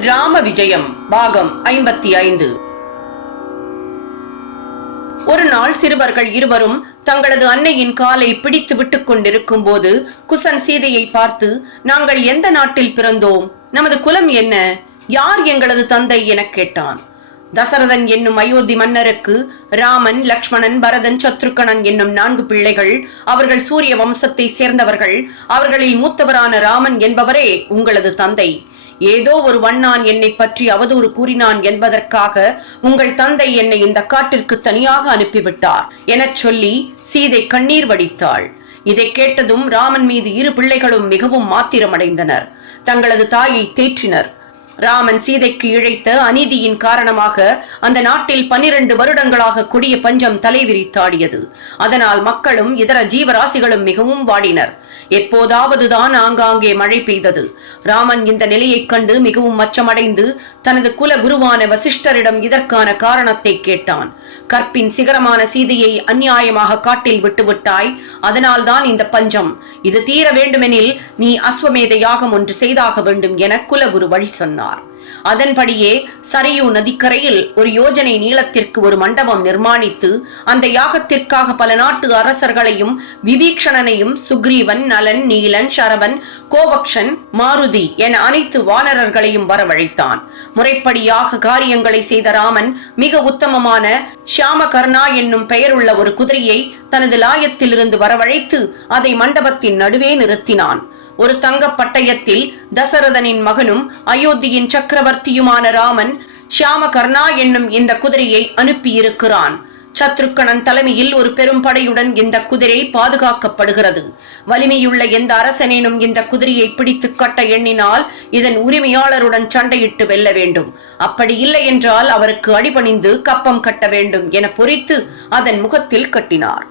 ராம விஜயம் பாகம் ஐம்பத்தி ஐந்து. ஒரு நாள் சிறுவர்கள் இருவரும் தங்களது அன்னையின் காலை பிடித்து விட்டுக் கொண்டிருக்கும் போது குசன் சீதையை பார்த்து நாங்கள் எந்த நாட்டில் பிறந்தோம்? நமது குலம் என்ன? யார் எங்களது தந்தை? எனக் கேட்டான். தசரதன் என்னும் அயோத்தி மன்னருக்கு ராமன் லக்ஷ்மணன் பரதன் சத்ருக்கணன் என்னும் நான்கு பிள்ளைகள் அவர்கள் சூரிய வம்சத்தை சேர்ந்தவர்கள் அவர்களில் மூத்தவரான ராமன் என்பவரே உங்களது தந்தை. ஏதோ ஒரு வண்ணான் என்னை பற்றி அவதூறு கூறினான் என்பதற்காக உங்கள் தந்தை என்னை இந்த காட்டிற்கு தனியாக அனுப்பிவிட்டார் எனச் சொல்லி சீதை கண்ணீர் வடித்தாள். இதை கேட்டதும் ராமன் மீது இரு பிள்ளைகளும் மிகவும் மாத்திரமடைந்தனர். தங்களது தாயை தேற்றினர். ராமன் சீதைக்கு இழைத்த அநீதியின் காரணமாக அந்த நாட்டில் பன்னிரண்டு வருடங்களாக கொடிய பஞ்சம் தலைவிரித்தாடியது. அதனால் மக்களும் இதர ஜீவராசிகளும் மிகவும் வாடினர். எப்போதாவதுதான் ஆங்காங்கே மழை பெய்தது. ராமன் இந்த நிலையைக் கண்டு மிகவும் மச்சமடைந்து தனது குல குருவான வசிஷ்டரிடம் இதற்கான காரணத்தை கேட்டான். கற்பின் சிகரமான சீதையை அந்நியாயமாக காட்டில் விட்டுவிட்டாய் அதனால்தான் இந்த பஞ்சம். இது தீர வேண்டுமெனில் நீ அஸ்வமேத யாகம் ஒன்று செய்தாக வேண்டும் என குலகுரு வழி சொன்னார். அதன்படியே சரையு நதிக்கரையில் ஒரு யோஜனை நீளத்திற்கு ஒரு மண்டபம் நிர்மாணித்து அந்த யாகத்திற்காக பல நாட்டு அரசர்களையும் விபீக்ஷணனையும் சுக்ரீவன் நலன் நீலன் சரவன் கோவக்ஷன் மாருதி என அனைத்து வானரர்களையும் வரவழைத்தான். முறைப்படி யாக காரியங்களை செய்த ராமன் மிக உத்தமமான ஷியாமகர்ணா என்னும் பெயருள்ள ஒரு குதிரையை தனது லாயத்திலிருந்து வரவழைத்து அதை மண்டபத்தின் நடுவே நிறுத்தினான். ஒரு தங்கப்பட்டயத்தில் தசரதனின் மகனும் அயோத்தியின் சக்கரவர்த்தியுமான ராமன் ஷியாமகர்ணா என்னும் இந்த குதிரையை அனுப்பியிருக்கிறான். சத்ருக்கணன் தலைமையில் ஒரு பெரும் படையுடன் இந்த குதிரை பாதுகாக்கப்படுகிறது. வலிமையுள்ள எந்த அரசனேனும் இந்த குதிரையை பிடித்து கட்ட எண்ணினால் இதன் உரிமையாளருடன் சண்டையிட்டு வெல்ல வேண்டும். அப்படி இல்லை என்றால் அவருக்கு அடிபணிந்து கப்பம் கட்ட வேண்டும் என பொறித்து அதன் முகத்தில் கட்டினார்.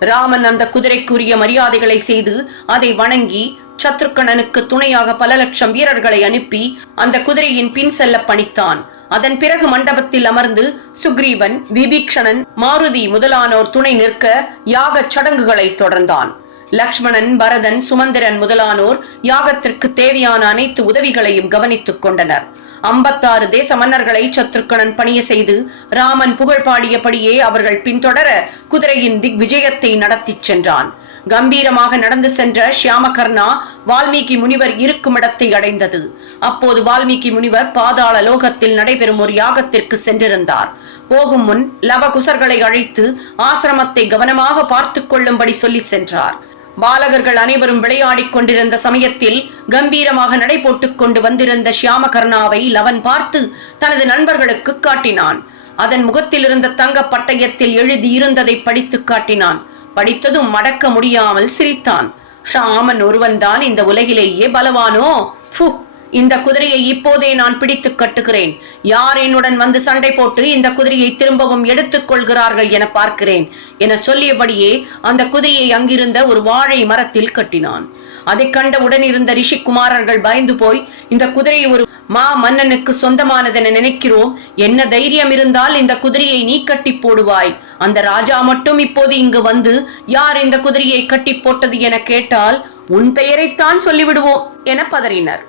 ராமன் அந்த குதிரைக்குரிய மரியாதைகளை செய்து அதை வணங்கி சத்ருக்கணனுக்கு துணையாக பல லட்சம் வீரர்களை அனுப்பி அந்த குதிரையின் பின் செல்ல பணித்தான். அதன் பிறகு மண்டபத்தில் அமர்ந்து சுக்ரீவன் விபீக்ஷணன் மாருதி முதலானோர் துணை நிற்க யாகச் சடங்குகளை தொடர்ந்தான். லக்ஷ்மணன் பரதன் சுமந்திரன் முதலானோர் யாகத்திற்கு தேவையான அனைத்து உதவிகளையும் கவனித்துக் கொண்டனர். ஐம்பத்தாறு தேச மன்னர்களை சத்ருக்கணன் பணிய செய்து ராமன் புகழ் பாடியபடியே அவர்கள் பின்தொடர குதிரையின் திக் விஜயத்தை நடத்திச் சென்றான். கம்பீரமாக நடந்து சென்ற ஷியாமகர்ணா வால்மீகி முனிவர் இருக்கும் இடத்தை அடைந்தது. அப்போது வால்மீகி முனிவர் பாதாள லோகத்தில் நடைபெறும் ஒரு யாகத்திற்கு சென்றிருந்தார். போகும் முன் லவகுசர்களை அழைத்து ஆசிரமத்தை கவனமாக பார்த்து கொள்ளும்படி சொல்லி சென்றார். பாலகர்கள் அனைவரும் விளையாடிக் கொண்டிருந்த சமயத்தில் கம்பீரமாக நடை போட்டுக் கொண்டு வந்திருந்த ஷியாமகர்ணாவை லவன் பார்த்து தனது நண்பர்களுக்கு காட்டினான். அதன் முகத்தில் இருந்த தங்க பட்டயத்தில் எழுதியிருந்ததை படித்து காட்டினான். படித்ததும் மடக்க முடியாமல் சிரித்தான். ராமன் ஒருவன்தான் இந்த உலகிலேயே பலவானோ? ஃபு இந்த குதிரையை இப்போதே நான் பிடித்து கட்டுகிறேன். யார் என்னுடன் வந்து சண்டை போட்டு இந்த குதிரையை திரும்பவும் எடுத்துக் கொள்கிறார்கள் என பார்க்கிறேன். என சொல்லியபடியே அந்த குதிரையை அங்கிருந்த ஒரு வாழை மரத்தில் கட்டினான். அதை கண்ட உடன் இருந்த ரிஷிகுமாரர்கள் பயந்து போய் இந்த குதிரையை ஒரு மா மன்னனுக்கு சொந்தமானதென நினைக்கிறோம். என்ன தைரியம் இருந்தால் இந்த குதிரையை நீ கட்டி போடுவாய். அந்த ராஜா மட்டும் இப்போது இங்கு வந்து யார் இந்த குதிரையை கட்டி போட்டது? என கேட்டால் உன் பெயரைத்தான் சொல்லிவிடுவோம் என பதறினர்.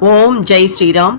ஓம் ஜெய் ஸ்ரீராம்.